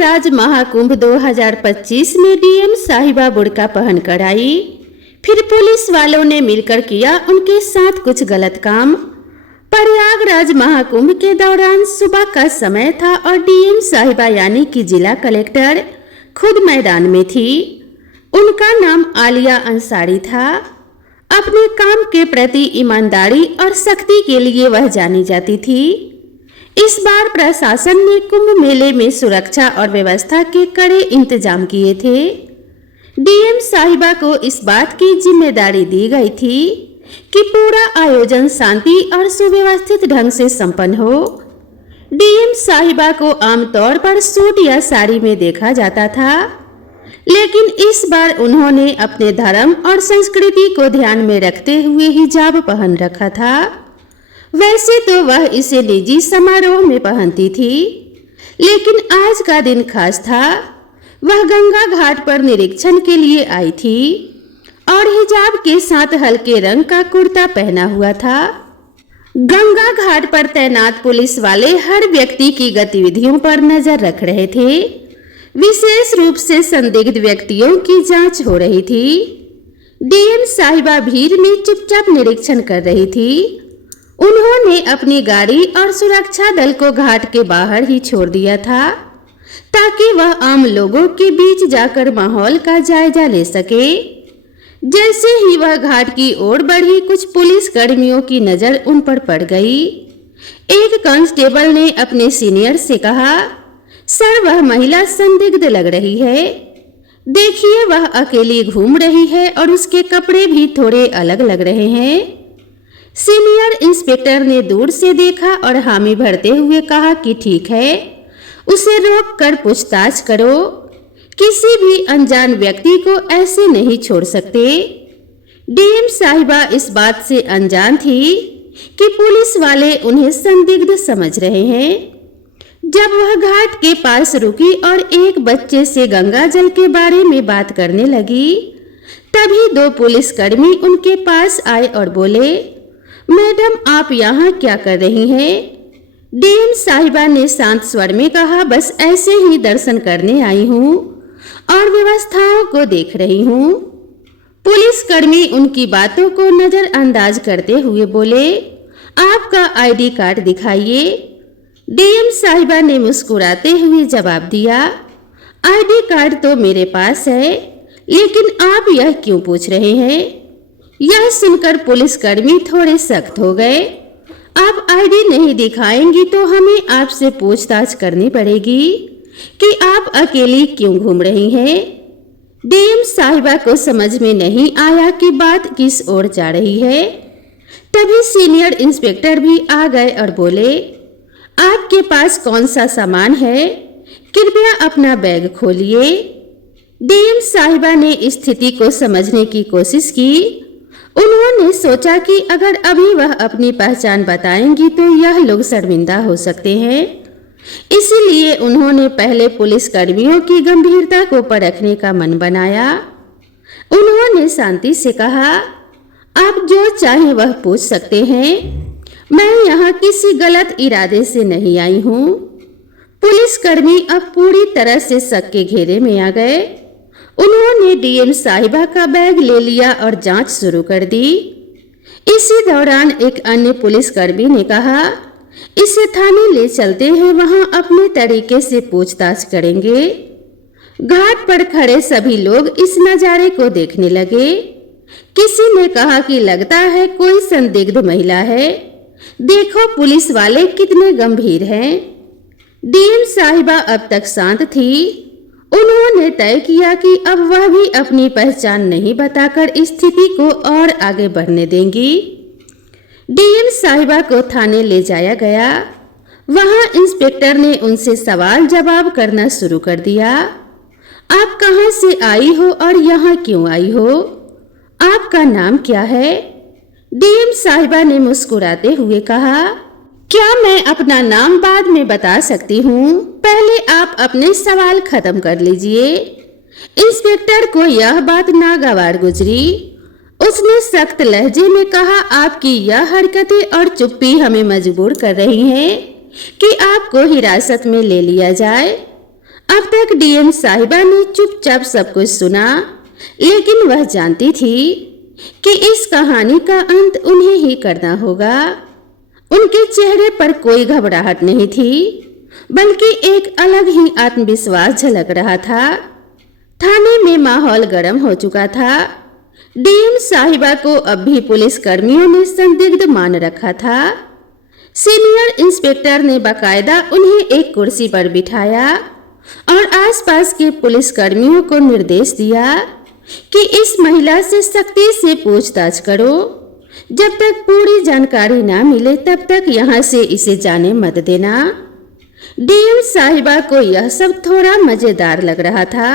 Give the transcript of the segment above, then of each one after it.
प्रयागराज महाकुंभ 2025 में डीएम साहिबा बुर्का पहनकर आई। फिर पुलिस वालों ने मिलकर किया उनके साथ कुछ गलत काम। प्रयागराज महाकुंभ के दौरान सुबह का समय था और डीएम साहिबा यानी कि जिला कलेक्टर खुद मैदान में थी। उनका नाम आलिया अंसारी था। अपने काम के प्रति ईमानदारी और सख्ती के लिए वह जानी जाती थी। इस बार प्रशासन ने कुंभ मेले में सुरक्षा और व्यवस्था के कड़े इंतजाम किए थे। डीएम साहिबा को इस बात की जिम्मेदारी दी गई थी कि पूरा आयोजन शांति और सुव्यवस्थित ढंग से संपन्न हो। डीएम साहिबा को आमतौर पर सूट या साड़ी में देखा जाता था, लेकिन इस बार उन्होंने अपने धर्म और संस्कृति को ध्यान में रखते हुए हिजाब पहन रखा था। वैसे तो वह इसे निजी समारोह में पहनती थी, लेकिन आज का दिन खास था। वह गंगा घाट पर निरीक्षण के लिए आई थी और हिजाब के साथ हल्के रंग का कुर्ता पहना हुआ था। गंगा घाट पर तैनात पुलिस वाले हर व्यक्ति की गतिविधियों पर नजर रख रहे थे। विशेष रूप से संदिग्ध व्यक्तियों की जांच हो रही थी। डीएम साहिबा भीड़ में चुपचाप निरीक्षण कर रही थी। उन्होंने अपनी गाड़ी और सुरक्षा दल को घाट के बाहर ही छोड़ दिया था, ताकि वह आम लोगों के बीच जाकर माहौल का जायजा ले सके। जैसे ही वह घाट की ओर बढ़ी, कुछ पुलिस कर्मियों की नजर उन पर पड़ गई। एक कांस्टेबल ने अपने सीनियर से कहा, सर वह महिला संदिग्ध लग रही है। देखिए वह अकेली घूम रही है और उसके कपड़े भी थोड़े अलग लग रहे हैं। सीनियर इंस्पेक्टर ने दूर से देखा और हामी भरते हुए कहा कि ठीक है, उसे रोक कर पूछताछ करो। किसी भी अनजान व्यक्ति को ऐसे नहीं छोड़ सकते। डीएम साहिबा इस बात से अनजान थी कि पुलिस वाले उन्हें संदिग्ध समझ रहे हैं। जब वह घाट के पास रुकी और एक बच्चे से गंगा जल के बारे में बात करने लगी, तभी दो पुलिसकर्मी उनके पास आए और बोले, मैडम आप यहाँ क्या कर रही हैं? डीएम साहिबा ने शांत स्वर में कहा, बस ऐसे ही दर्शन करने आई हूँ और व्यवस्थाओं को देख रही हूँ। पुलिसकर्मी उनकी बातों को नजरअंदाज करते हुए बोले, आपका आईडी कार्ड दिखाइए। डीएम साहिबा ने मुस्कुराते हुए जवाब दिया, आईडी कार्ड तो मेरे पास है, लेकिन आप यह क्यों पूछ रहे हैं? यह सुनकर पुलिसकर्मी थोड़े सख्त हो गए। आप आईडी नहीं दिखाएंगी तो हमें आपसे पूछताछ करनी पड़ेगी कि आप अकेली क्यों घूम रही हैं। डीएम साहिबा को समझ में नहीं आया कि बात किस ओर जा रही है। तभी सीनियर इंस्पेक्टर भी आ गए और बोले, आपके पास कौन सा सामान है? कृपया अपना बैग खोलिए। डीएम साहिबा ने स्थिति को समझने की कोशिश की। उन्होंने सोचा कि अगर अभी वह अपनी पहचान बताएंगी तो यह लोग शर्मिंदा हो सकते हैं। इसीलिए उन्होंने पहले पुलिस कर्मियों की गंभीरता को परखने का मन बनाया। उन्होंने शांति से कहा, आप जो चाहें वह पूछ सकते हैं। मैं यहाँ किसी गलत इरादे से नहीं आई हूँ। पुलिसकर्मी अब पूरी तरह से शक के घेरे में आ गए। उन्होंने डीएम साहिबा का बैग ले लिया और जांच शुरू कर दी। इसी दौरान एक अन्य पुलिसकर्मी ने कहा, इसे थाने ले चलते हैं, वहां अपने तरीके से पूछताछ करेंगे। घाट पर खड़े सभी लोग इस नजारे को देखने लगे। किसी ने कहा कि लगता है कोई संदिग्ध महिला है। देखो पुलिस वाले कितने गंभीर हैं। डीएम साहिबा अब तक शांत थी। उन्होंने तय किया कि अब वह भी अपनी पहचान नहीं बताकर स्थिति को और आगे बढ़ने देंगी। डीएम साहिबा को थाने ले जाया गया। वहां इंस्पेक्टर ने उनसे सवाल जवाब करना शुरू कर दिया। आप कहां से आई हो और यहाँ क्यों आई हो? आपका नाम क्या है? डीएम साहिबा ने मुस्कुराते हुए कहा, क्या मैं अपना नाम बाद में बता सकती हूँ? पहले आप अपने सवाल खत्म कर लीजिए। इंस्पेक्टर को यह बात नागवार गुजरी। उसने सख्त लहजे में कहा, आपकी यह हरकतें और चुप्पी हमें मजबूर कर रही हैं कि आपको हिरासत में ले लिया जाए। अब तक डीएम साहिबा ने चुपचाप सब कुछ सुना, लेकिन वह जानती थी कि इस कहानी का अंत उन्हें ही करना होगा। उनके चेहरे पर कोई घबराहट नहीं थी, बल्कि एक अलग ही आत्मविश्वास झलक रहा था। थाने में माहौल गर्म हो चुका था। डीएम साहिबा को अब भी पुलिस कर्मियों ने संदिग्ध मान रखा था। सीनियर इंस्पेक्टर ने बाकायदा उन्हें एक कुर्सी पर बिठाया और आसपास के पुलिस कर्मियों को निर्देश दिया कि इस महिला से सख्ती से पूछताछ करो। जब तक पूरी जानकारी ना मिले तब तक यहाँ से इसे जाने मत देना। डीएम साहिबा को यह सब थोड़ा मजेदार लग रहा था।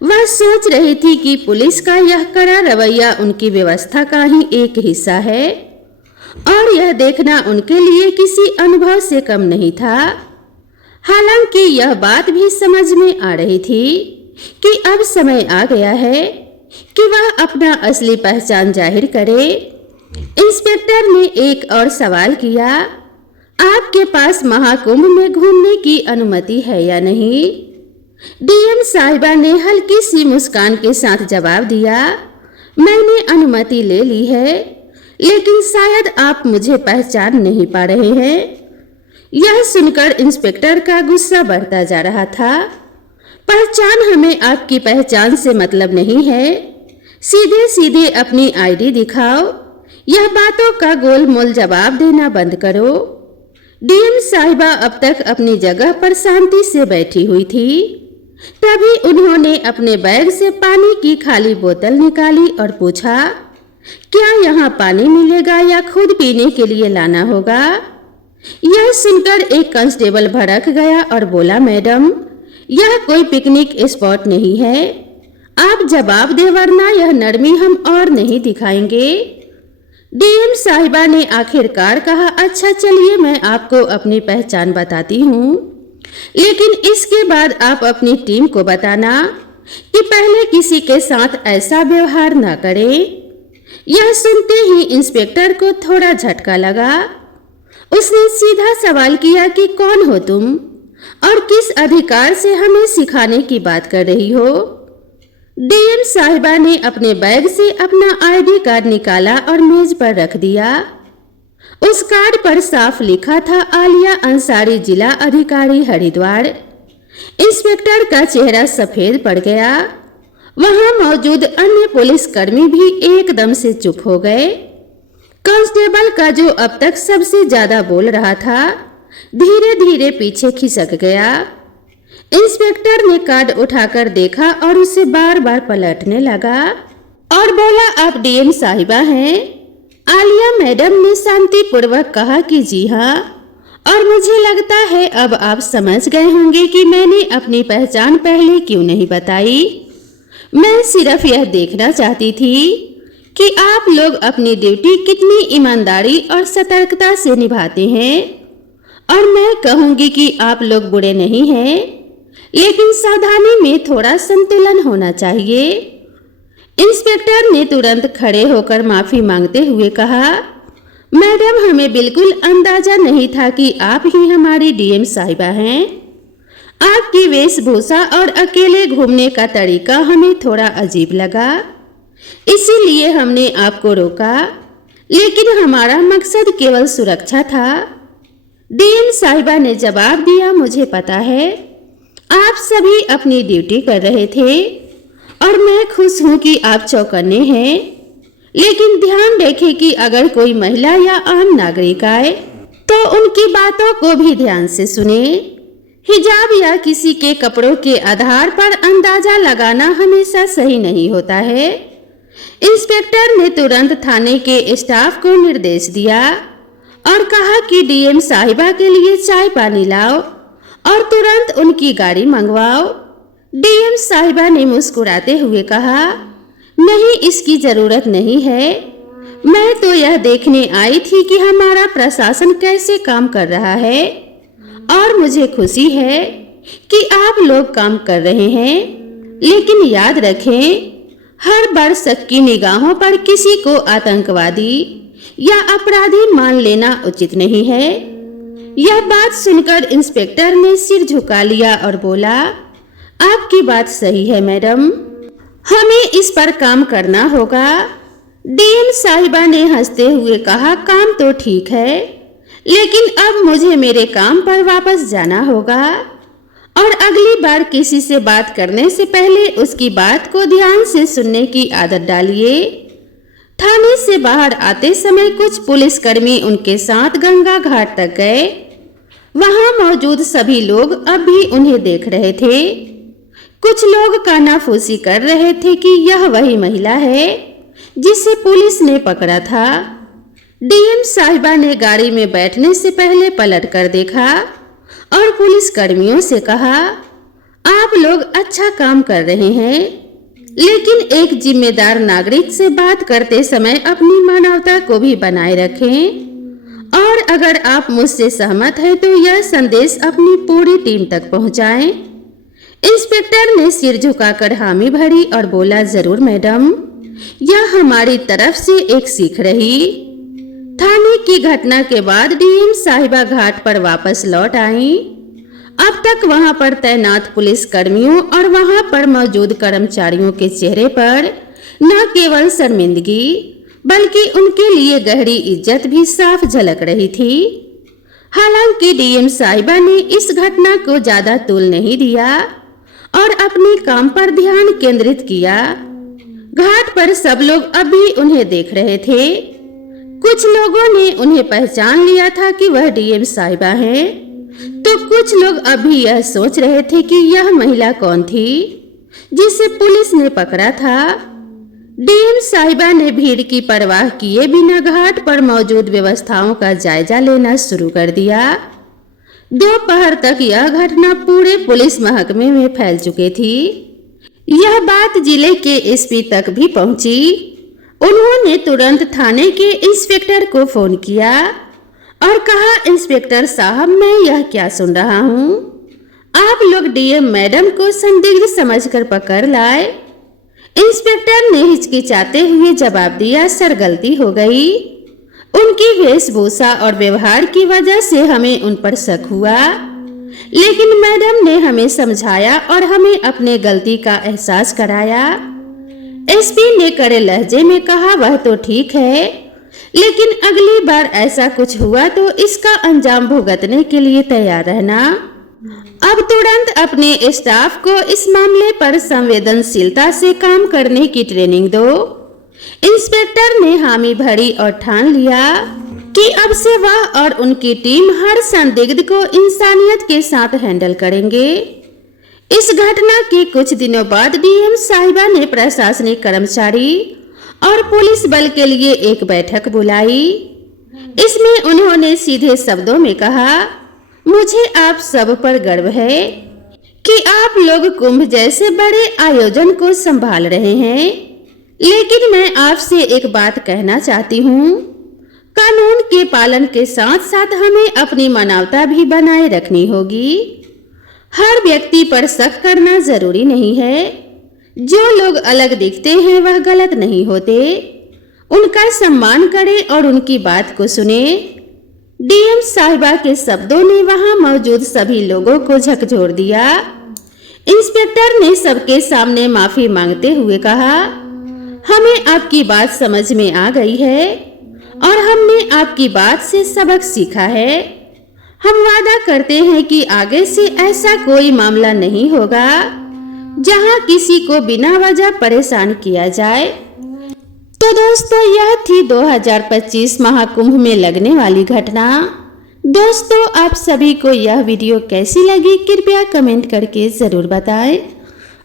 वह सोच रही थी कि पुलिस का यह कड़ा रवैया उनकी व्यवस्था का ही एक हिस्सा है और यह देखना उनके लिए किसी अनुभव से कम नहीं था। हालांकि यह बात भी समझ में आ रही थी कि अब समय आ गया है कि वह अपना असली पहचान जाहिर करे। इंस्पेक्टर ने एक और सवाल किया, आपके पास महाकुंभ में घूमने की अनुमति है या नहीं? डीएम साहिबा ने हल्की सी मुस्कान के साथ जवाब दिया, मैंने अनुमति ले ली है, लेकिन शायद आप मुझे पहचान नहीं पा रहे हैं। यह सुनकर इंस्पेक्टर का गुस्सा बढ़ता जा रहा था। पहचान हमें आपकी पहचान से मतलब नहीं है, सीधे सीधे अपनी आईडी दिखाओ। यह बातों का गोलमोल जवाब देना बंद करो। डीएम साहिबा अब तक अपनी जगह पर शांति से बैठी हुई थी। तभी उन्होंने अपने बैग से पानी की खाली बोतल निकाली और पूछा, क्या यहाँ पानी मिलेगा या खुद पीने के लिए लाना होगा? यह सुनकर एक कांस्टेबल भड़क गया और बोला, मैडम, यह कोई पिकनिक स्पॉट नहीं है, आप जवाब दे वरना यह नरमी हम और नहीं दिखाएंगे। डीएम साहिबा ने आखिरकार कहा, अच्छा चलिए मैं आपको अपनी पहचान बताती हूँ, लेकिन इसके बाद आप अपनी टीम को बताना कि पहले किसी के साथ ऐसा व्यवहार न करें। यह सुनते ही इंस्पेक्टर को थोड़ा झटका लगा। उसने सीधा सवाल किया कि कौन हो तुम और किस अधिकार से हमें सिखाने की बात कर रही हो? डीएम साहिबा ने अपने बैग से अपना आईडी कार्ड निकाला और मेज पर रख दिया। उस कार्ड पर साफ लिखा था, आलिया अंसारी, जिला अधिकारी हरिद्वार। इंस्पेक्टर का चेहरा सफेद पड़ गया। वहां मौजूद अन्य पुलिसकर्मी भी एकदम से चुप हो गए। कांस्टेबल का जो अब तक सबसे ज्यादा बोल रहा था, धीरे धीरे पीछे खिसक गया। इंस्पेक्टर ने कार्ड उठाकर देखा और उसे बार बार पलटने लगा और बोला, आप डीएम साहिबा हैं? आलिया मैडम ने शांतिपूर्वक कहा कि जी हाँ, और मुझे लगता है अब आप समझ गए होंगे कि मैंने अपनी पहचान पहले क्यों नहीं बताई। मैं सिर्फ यह देखना चाहती थी कि आप लोग अपनी ड्यूटी कितनी ईमानदारी और सतर्कता से निभाते हैं। और मैं कहूँगी कि आप लोग बुरे नहीं हैं, लेकिन सावधानी में थोड़ा संतुलन होना चाहिए। इंस्पेक्टर ने तुरंत खड़े होकर माफी मांगते हुए कहा, मैडम, हमें बिल्कुल अंदाजा नहीं था कि आप ही हमारी डीएम साहिबा हैं। आपकी वेशभूषा और अकेले घूमने का तरीका हमें थोड़ा अजीब लगा, इसीलिए हमने आपको रोका, लेकिन हमारा मकसद केवल सुरक्षा था। डीएम साहिबा ने जवाब दिया, मुझे पता है आप सभी अपनी ड्यूटी कर रहे थे और मैं खुश हूं कि आप चौकन्ने हैं, लेकिन ध्यान रखें कि अगर कोई महिला या आम नागरिक आए तो उनकी बातों को भी ध्यान से सुने। हिजाब या किसी के कपड़ों के आधार पर अंदाजा लगाना हमेशा सही नहीं होता है। इंस्पेक्टर ने तुरंत थाने के स्टाफ को निर्देश दिया और कहा कि डीएम साहिबा के लिए चाय पानी लाओ और तुरंत उनकी गाड़ी मंगवाओ। डीएम साहिबा ने मुस्कुराते हुए कहा, नहीं, इसकी जरूरत नहीं है। मैं तो यह देखने आई थी कि हमारा प्रशासन कैसे काम कर रहा है और मुझे खुशी है कि आप लोग काम कर रहे हैं, लेकिन याद रखें, हर बार सबकी निगाहों पर किसी को आतंकवादी या अपराधी मान लेना उचित नहीं है। यह बात सुनकर इंस्पेक्टर ने सिर झुका लिया और बोला, आपकी बात सही है मैडम, हमें इस पर काम करना होगा। डीएम साहिबा ने हंसते हुए कहा, काम तो ठीक है, लेकिन अब मुझे मेरे काम पर वापस जाना होगा और अगली बार किसी से बात करने से पहले उसकी बात को ध्यान से सुनने की आदत डालिए। थाने से बाहर आते समय कुछ पुलिसकर्मी उनके साथ गंगा घाट तक गए। वहां मौजूद सभी लोग अब भी उन्हें देख रहे थे। कुछ लोग कानाफूसी कर रहे थे कि यह वही महिला है जिसे पुलिस ने पकड़ा था। डीएम साहिबा ने गाड़ी में बैठने से पहले पलट कर देखा और पुलिस कर्मियों से कहा, आप लोग अच्छा काम कर रहे हैं, लेकिन एक जिम्मेदार नागरिक से बात करते समय अपनी मानवता को भी बनाए रखें और अगर आप मुझसे सहमत हैं तो यह संदेश अपनी पूरी टीम तक पहुंचाएं। इंस्पेक्टर ने सिर झुकाकर हामी भरी और बोला, जरूर मैडम, यह हमारी तरफ से एक सीख रही। थाने की घटना के बाद डीएम साहिबा घाट पर वापस लौट आई। अब तक वहां पर तैनात पुलिस कर्मियों और वहां पर मौजूद कर्मचारियों के चेहरे पर न केवल शर्मिंदगी बल्कि उनके लिए गहरी इज्जत भी साफ झलक रही थी। हालांकि डीएम साहिबा ने इस घटना को ज्यादा तूल नहीं दिया और अपने काम पर ध्यान केंद्रित किया। घाट पर सब लोग अभी उन्हें देख रहे थे। कुछ लोगों ने उन्हें पहचान लिया था कि वह डीएम साहिबा हैं, तो कुछ लोग अभी यह सोच रहे थे कि यह महिला कौन थी जिसे पुलिस ने पकड़ा था। डीएम साहिबा ने भीड़ की परवाह किए बिना घाट पर मौजूद व्यवस्थाओं का जायजा लेना शुरू कर दिया। दोपहर तक यह घटना पूरे पुलिस महकमे में फैल चुकी थी। यह बात जिले के एसपी तक भी पहुंची। उन्होंने तुरंत थाने के इंस्पेक्टर को फोन किया और कहा, इंस्पेक्टर साहब, मैं यह क्या सुन रहा हूँ? आप लोग डीएम मैडम को संदिग्ध समझकर पकड़ लाए। इंस्पेक्टर ने हिचकिचाते हुए जवाब दिया, सर, गलती हो गई। उनकी वेशभूषा और व्यवहार की वजह से हमें उन पर शक हुआ, लेकिन मैडम ने हमें समझाया और हमें अपने गलती का एहसास कराया। एसपी ने कड़े लहजे में कहा, वह तो ठीक है, लेकिन अगली बार ऐसा कुछ हुआ तो इसका अंजाम भुगतने के लिए तैयार रहना। अब तुरंत अपने स्टाफ को इस मामले पर संवेदनशीलता से काम करने की ट्रेनिंग दो। इंस्पेक्टर ने हामी भरी और ठान लिया कि अब से वह और उनकी टीम हर संदिग्ध को इंसानियत के साथ हैंडल करेंगे। इस घटना के कुछ दिनों बाद डीएम साहिबा ने प्रशासनिक कर्मचारी और पुलिस बल के लिए एक बैठक बुलाई। इसमें उन्होंने सीधे शब्दों में कहा, मुझे आप सब पर गर्व है कि आप लोग कुंभ जैसे बड़े आयोजन को संभाल रहे हैं, लेकिन मैं आपसे एक बात कहना चाहती हूँ। कानून के पालन के साथ साथ हमें अपनी मानवता भी बनाए रखनी होगी। हर व्यक्ति पर शक करना जरूरी नहीं है। जो लोग अलग दिखते हैं वह गलत नहीं होते। उनका सम्मान करें और उनकी बात को सुने। डीएम साहिबा के शब्दों ने वहां मौजूद सभी लोगों को झकझोर दिया। इंस्पेक्टर ने सबके सामने माफी मांगते हुए कहा, हमें आपकी बात समझ में आ गई है और हमने आपकी बात से सबक सीखा है। हम वादा करते हैं कि आगे से ऐसा कोई मामला नहीं होगा जहां किसी को बिना वजह परेशान किया जाए। तो दोस्तों, यह थी 2025 महाकुंभ में लगने वाली घटना। दोस्तों, आप सभी को यह वीडियो कैसी लगी कृपया कमेंट करके ज़रूर बताएं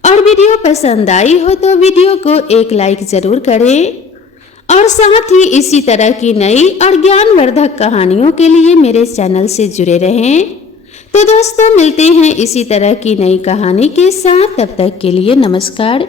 और वीडियो पसंद आई हो तो वीडियो को एक लाइक ज़रूर करें और साथ ही इसी तरह की नई और ज्ञानवर्धक कहानियों के लिए मेरे चैनल से जुड़े रहें। तो दोस्तों, मिलते हैं इसी तरह की नई कहानी के साथ। तब तक के लिए नमस्कार।